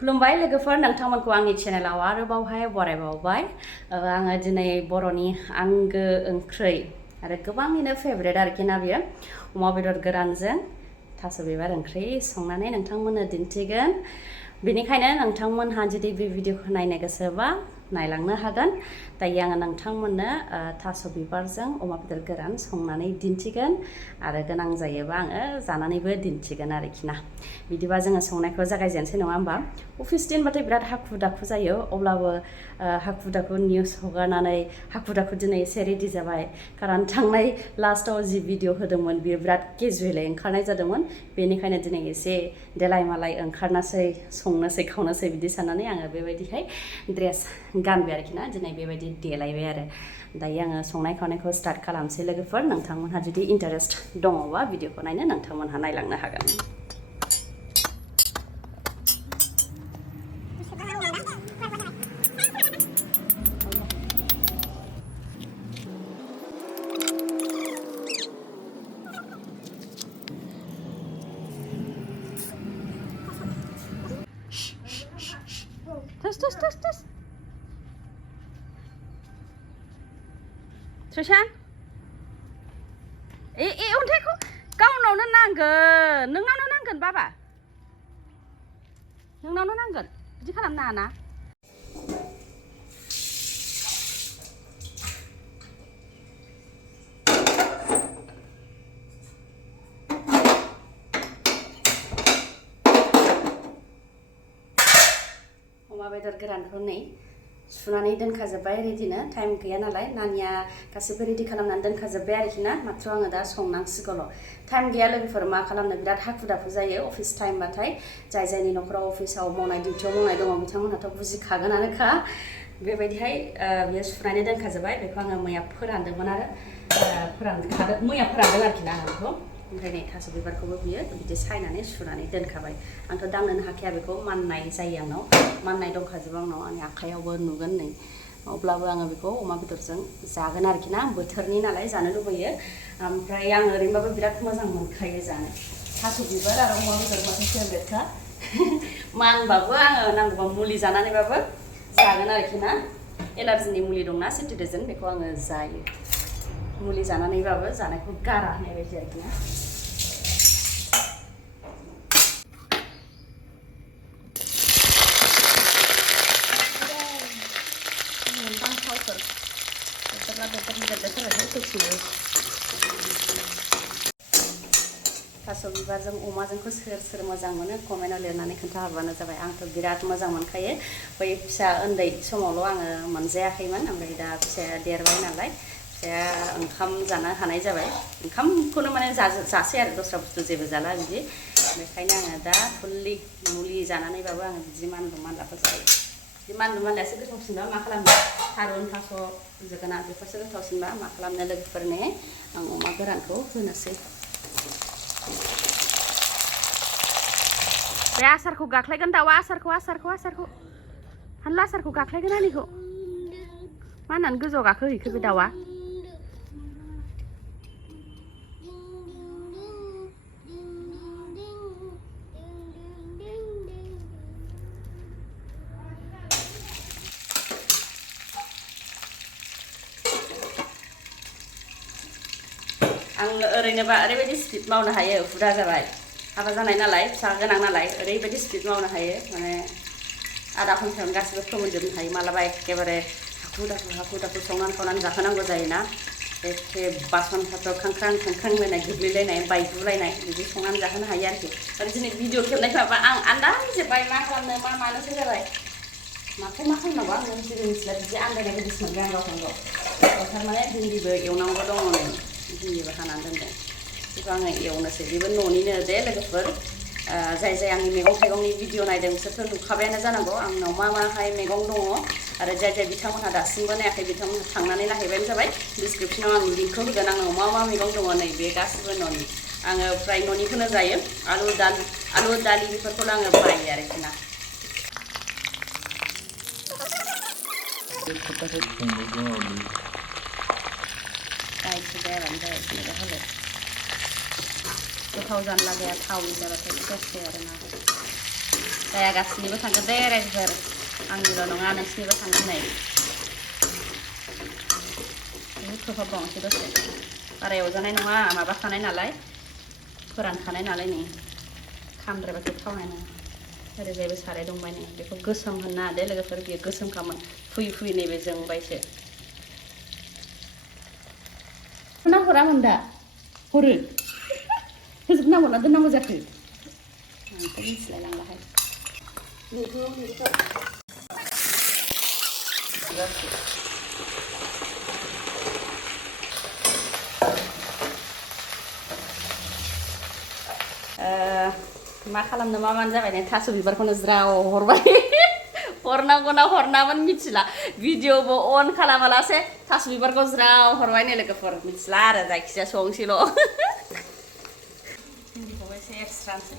खुलुमबाय लोगोफोर नोंथांमोनखौ आंनि चेनेलाव आरोबावहाय बरायबावबाय आङो दिनै बर'नि आंगो ओंख्रै आरो गोबाङैनो फेभरेट आरोखि ना बियो अमा बेदर गोरानजों थास' बिबार ओंख्रि संनानै नोंथांमोननो दिन्थिगोन बेनिखायनो नोंथांमोनहा जुदि बे भिडिअखौ नायनो गोसोबा नायलांनो हागोन दायो आङो नोंथांमोननो थास' बिबारजों अमा बेदर गोरान संनानै दिन्थिगोन आरो गोनां जायोबा आङो जानानैबो दिन्थिगोन आरोखि ना बिदिबा जोङो संनायखौ जागायजेनसै नङा होमबा अफिस दिनबाथाय बिराद हाखु दाखु जायो अब्लाबो हाखु दाखु निउस हगारनानै हाखु दाखु दिनै एसे रेडि जाबाय खारन थांनाय लास्टआव जि भिडिअ होदोंमोन बियो बिराद केजुवेलै ओंखारनाय जादोंमोन बेनिखायनो दिनै एसे देलाय मालाय ओंखारनोसै संनोसै खावनोसै बिदि साननानै आङो बेबायदिहाय ड्रेस गानबाय आरोखि ना दिनै बेबायदि देलायबाय आरो दायो आङो संनाय खावनायखौ स्टार्ट खालामसै लोगोफोर नोंथांमोनहा जुदि इन्टारेस्ट दङबा भिडिअखौ नायनो नोंथांमोनहा नायलांनो हागोन Tus. Trishan? अन्थाइखौ गावनावनो नांगोन नोंनावनो नांगोन बाबा नोंनावनो नांगोन बिदि खालामनो नाङा ना अमा बेदर गोरानखौ नै सुनानै दोनखाजोब्बाय रेडिनो टाइम गैया नालाय नानिया गासिबो रेडि खालामनानै दोनखाजोब्बाय आरोखि ना माथ्र आङो दा संनांसिगौल' टाइम गैया लोगोफोर मा खालामनो बिराद हाखु दाखु जायो अफिस टाइमबाथाय जायनि न'खराव अफिसाव मावनाय डिउटियाव मावनाय दङ बिथांमोनहाथ' बुजिखागोनानोखा बेबायदिहाय बियो सुनानै दोनखाजोब्बाय बेखौ आङो मैया फोरानदोंमोन आरो मैया फोरानदों आरोखि ना आं बेखौ ओमफ्राय नै थास' बिबारखौबो बियो बिदि सायनानै सुनानै दोनखाबाय आंथ' दांनोनो हाखाया बेखौ माननाय जायो आंनाव माननाय दंखाजोबो आंनाव आंनि आखायावबो नुगोन नै अब्लाबो आङो बेखौ अमा बेदरजों जागोन आरोखि ना बोथोरनि नालाय जानो लुबैयो ओमफ्राय आं ओरैनोबाबो बिराद मोजां मोनखायो जानो थास' बिबार आरो अमा बेदर माथो फेभरेटखा मानबाबो आङो नांगौबा मुलि जानानैबाबो जागोन आरोखि ना एलार्जिनि मुलि दंना सिट्रिजन बेखौ आङो जायो मुलि जानानैबाबो जानायखौ गारा होननाय बायदि आरोखि ना थास' बिबारजों अमाजोंखौ सोर मोजां मोनो कमेन्टआव लिरनानै खोन्थाहरबानो जाबाय आंथ' बिराद मोजां मोनखायो बै फिसा उन्दै समावल' आङो मोनजायाखैमोन ओमफ्राय दा फिसाया देरबाय नालाय फिसाया ओंखाम जानो हानाय जाबाय ओंखामखौनो माने जासै आरो दस्रा बुस्थु जेबो जाला बिदि बेखायनो आङो दा फुल्लि मुलि जानानैबाबो आङो बिदि मानलाखौ जायो बिदि मानलायासो गोथावसिनबा मा खालामनो थारुन थास' जोगोनार बेफोरसो गोथावसिनबा मा खालामनो लोगोफोरनो आं अमा गोरानखौ होनोसै बे आसारखौ गाख्लायगोन दाउआ आसारखौ हानला आसारखौ गाख्लायगोन आंनिखौ मा होननानै गोजौआव गाखोहैखो बे दाउआ आं ओरैनोबा ओरैबायदि स्पिड मावनो हायो हुदा जाबाय हाबा जानाय नालाय फिसा गोनां नालाय ओरैबायदि स्पिड मावनो हायो माने आधा घन्टायावनो गासिबो फोमोनजोबनो हायो मालाबा एखेबारे हाखु दाखु संनानै खावनानै जाहोनांगौ जायोना एखे बासन पात्र खांख्रां लायनाय गोग्लैलायनाय बायगुलायनाय बिदि संनानै जाहोनो हायो आरोखि ओरै दिनै भिडिअ खेबनायफ्राबा आं आन्दायजोब्बाय मा खालामनो मा मानोसो जाबाय माखौ मा खालामनांगौ आं जेबो मिथिला बिदि आन्दायनाय बायदिसो मोनबाय आं गावखौनो गाव थारमाने भिन्दिबो एवनांगौ दङ नै भिन्दिबो हानानै दोनदों बेखौ आङो एवनोसै बेबो न'निनो दे लोगोफोर जाय आंनि मैगं थाइगंनि भिडिअ नायदों बिसोरथ' नुखाबायानो जानांगौ आंनाव मा मैगं दङ आरो जाय बिथांमोनहा दासिमबो नायाखै बिथांमोनहा थांनानै नायहैबानो जाबाय डिसक्रिपसनाव आं लिंकखौ होगोन आंनाव मा मैगं दङ नै बे गासिबो न'नि आङो फ्राय न'निखौनो जायो आलु दालि बेफोरखौल' आङो बायो आरोखि ना गोथाव जानो लागाया थावनि जाबाथाय टेस्ट जाया आरोना जाया गासिनिबो थांगोन दे रायजोफोर आंनिल' नङा नोंसिनिबो थांगोन नै खोबहाबबावनोसै दसे बारा एवजानाय नङा माबाखानाय नालाय फोरानखानाय नालाय नै खामद्रायबासो थावनाय नङा ओरैजायबो साराय दंबाय नै बेखौ गोसोम होनना दे लोगोफोर बियो गोसोमखामोन फुयै फुयै नैबे जोंबायसो ना हरामोन दा हरो होजोबनांगौ ना दोननांगौ जाखो आंथ' मिथिलायलांलाहाय मा खालामनो मा मानो जाबाय नै थास' बिबारखौनो ज्राव हरबाय हरनांगौ ना हरनामोन मिथिला भिडिअबो अन खालामालासे थास' बिबारखौ ज्राव हरबाय नै लोगोफोर मिथिला आरो जायखिजाया संसैल' भिन्दिखौबो एसे एरस्रानोसै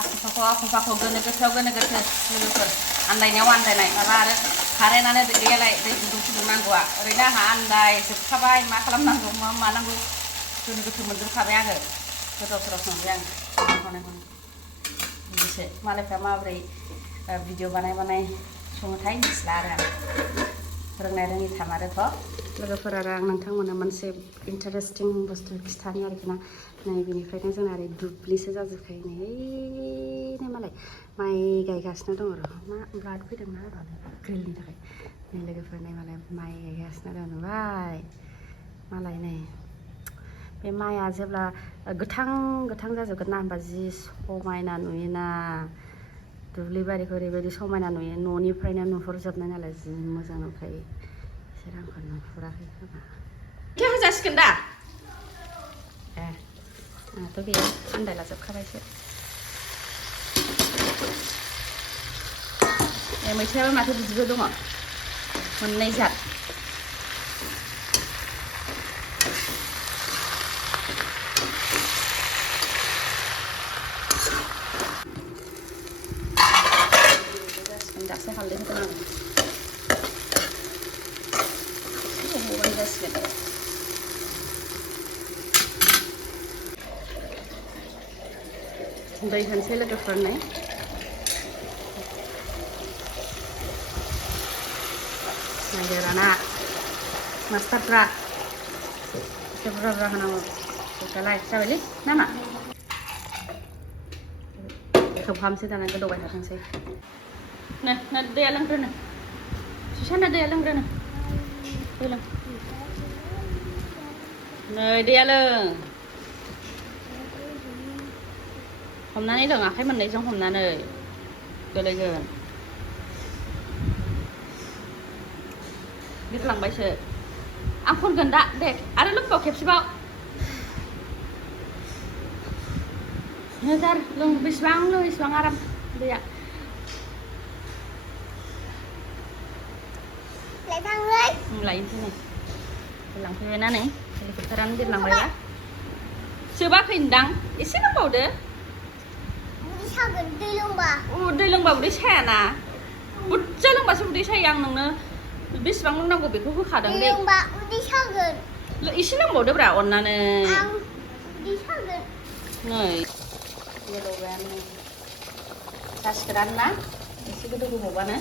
आखुफाखौ गोनो गोथो लोगोफोर आन्दायनायाव आन्दायनाय माबा आरो कारेन्टआनो गैयालाय दै गुदुं फुदुंनांगौआ ओरैनो आंहा आन्दायजोबखाबाय मा खालामनांगौ मा मानांगौ गोनो गोथो मोनजोबखाबाय आङो गोदाव सोराव संबाय आं बिदिसो मालायफ्रा माबोरै भिडिअ बानाय सङोथाय मिथिला आरो आं रोंनाय रोङि थामारोथ' लोगोफोर आरो आं नोंथांमोननो मोनसे इन्टारेस्टिं बुस्थु खिथानि आरोखि ना नै बेनिफ्रायनो जोंना ओरै दुब्लिसो जाजोबखायो नै मालाय माइ गायगासिनो दङ र' मा ब्लाड फैदोंना ग्रिलनि थाखाय नै लोगोफोर नै मालाय माइ गायगासिनो दं नुबाय मालाय नै बे माइआ जेब्ला गोथां जाजोबगोन ना होनबा जि समायना नुयोना दुब्लि बारिखौ ओरैबायदि समायना नुयो न'निफ्रायनो नुहुरजोबनाय नालाय जि मोजां नुखायो बिसोर आंखौ नुहुराखै खोमा इथे होजासिगोन दा आंहाथ' गैया आन्दायलाजोबखाबायसो मैथायाबो माथो बिदिबो दङ मोननै जात दासो हालदै होगोन आं हबानो जासिगोन दै होनोसै लोगोफोर नै नायगोराना मास्टारफ्रा एसे बुरजा होनांगौ दालाय जाबायलै नामा खोबहाबसै दाना गोदौबाय थाथोंसै नो दैया लोंग्रोनो सुसाना दैया लोंग्रोनो लों नै दैया लों हमनानै लों आखाइ मोननैजों हमनानै गोलैगोन बिरलांबायसो आं खनगोन दा दे आरो लोंबाव खेबसेबाव नोजार लों बेसेबां लों एसेबां आराम दैया लायनोसै नै बिरलांफैबायना नै हेलिकप्टारानो बिरलांबायबा जोबाखैनोदां एसे लोंबावदो दै लोंबा उदै सायाना बुरजा लोंबासो उदै सायो आं नोंनो बेसेबां लोंनांगौ बेखौ होखादों दे एसे लोंबावदोब्रा अननानै नै गोदौबायानो जासिगोनानो ना एसे गोदौ होबावबानो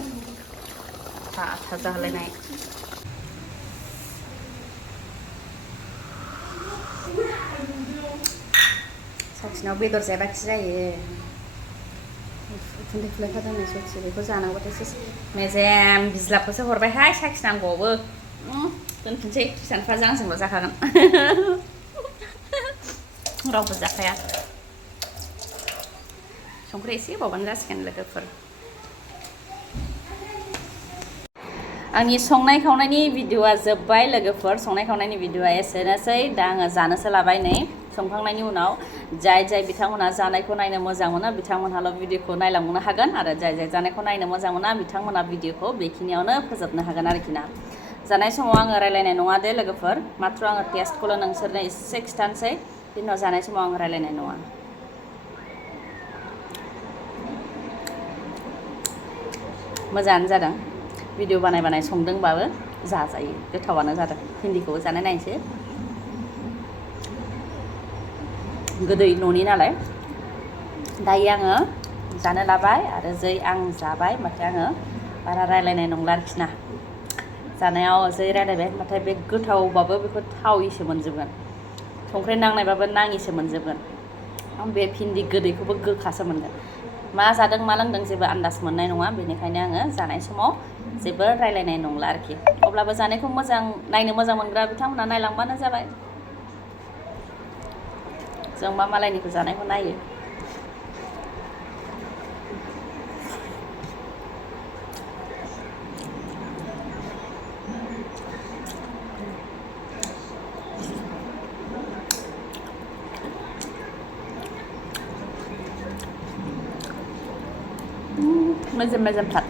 आथा जालायनाय साखिनायाव बेदर जायाबाखि जायो उखुन्दै खुलायखादों नै सखि बेखौ जानांगौबाथाय मेजेम बिज्लाबखौसो हरबायहाय साखिनांगौआवबो दोनफिनसै फिसाफ्रा आंजोंल' जाखागोन रावबो जाखाया संख्रि एसे होबावबानो जासिगोन लोगोफोर आंनि संनाय खावनायनि भिडिअआ जोब्बाय लोगोफोर संनाय खावनायनि भिडिअआ एसेनोसै दा आङो जानोसो लाबाय नै संखांनायनि उनाव जाय बिथांमोनहा जानायखौ नायनो मोजां मोनो बिथांमोनहाल' भिडिअखौ नायलांनो हागोन आरो जाय जानायखौ नायनो मोजां मोना बिथांमोनहा भिडिअखौ बेखिनियावनो फोजोबनो हागोन आरोखि ना जानाय समाव आङो रायलायनाय नङा दे लोगोफोर माथ्र आङो टेस्टखौल' नोंसोरनो एसे खिथानोसै बिनि उनाव जानाय समाव आं रायलायनाय नङा मोजाङानो जादों भिडिअ बानाय संदोंबाबो जाजायो गोथावानो जादों भिन्दिखौबो जानाय नायनोसै गोदै न'नि नालाय दायो आङो जानो लाबाय आरो जै आं जाबाय होनबाथाय आङो बारा रायलायनाय नंला आरोखि ना जानायाव जै रायलायबाय होनबाथाय बे गोथावबाबो बेखौ थावैसो मोनजोबगोन संख्रि नांनायबाबो नाङिसो मोनजोबगोन आं बे भिन्दि गोदैखौबो गोखासो मोनगोन मा जादों मा लोंदों जेबो आन्दाज मोननाय नङा बेनिखायनो आङो जानाय समाव जेबो रायलायनाय नंला आरोखि अब्लाबो जानायखौ नायनो मोजां मोनग्रा बिथांमोना नायलांबानो जाबाय जों मा मालायनिखौ जानायखौ नायो मेजेम-मेजेमथार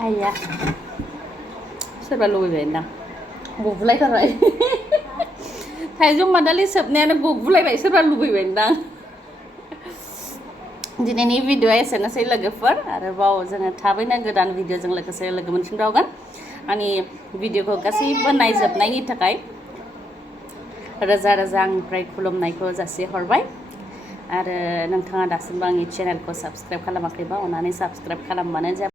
आइया सोरबा लुबैबायदां गगुलायथारबाय थाइजौ मादालि सोबनायानो गगुलायबाय सोरबा लुबैबायदां दिनैनि भिडिअआ एसेनोसै लोगोफोर आरोबाव जोङो थाबैनो गोदान भिडिअजों लोगोसे लोगो मोनफिनबावगोन आंनि भिडिअखौ गासैबो नायजोबनायनि थाखाय रोजा रोजा आंनिफ्राय खुलुमनायखौ जासिहरबाय आरो नोंथाङा दासिमबो आंनि चेनेलखौ साबस्क्राइब खालामाखैबा अन्नानै साबस्क्राइब खालामबानो जाबाय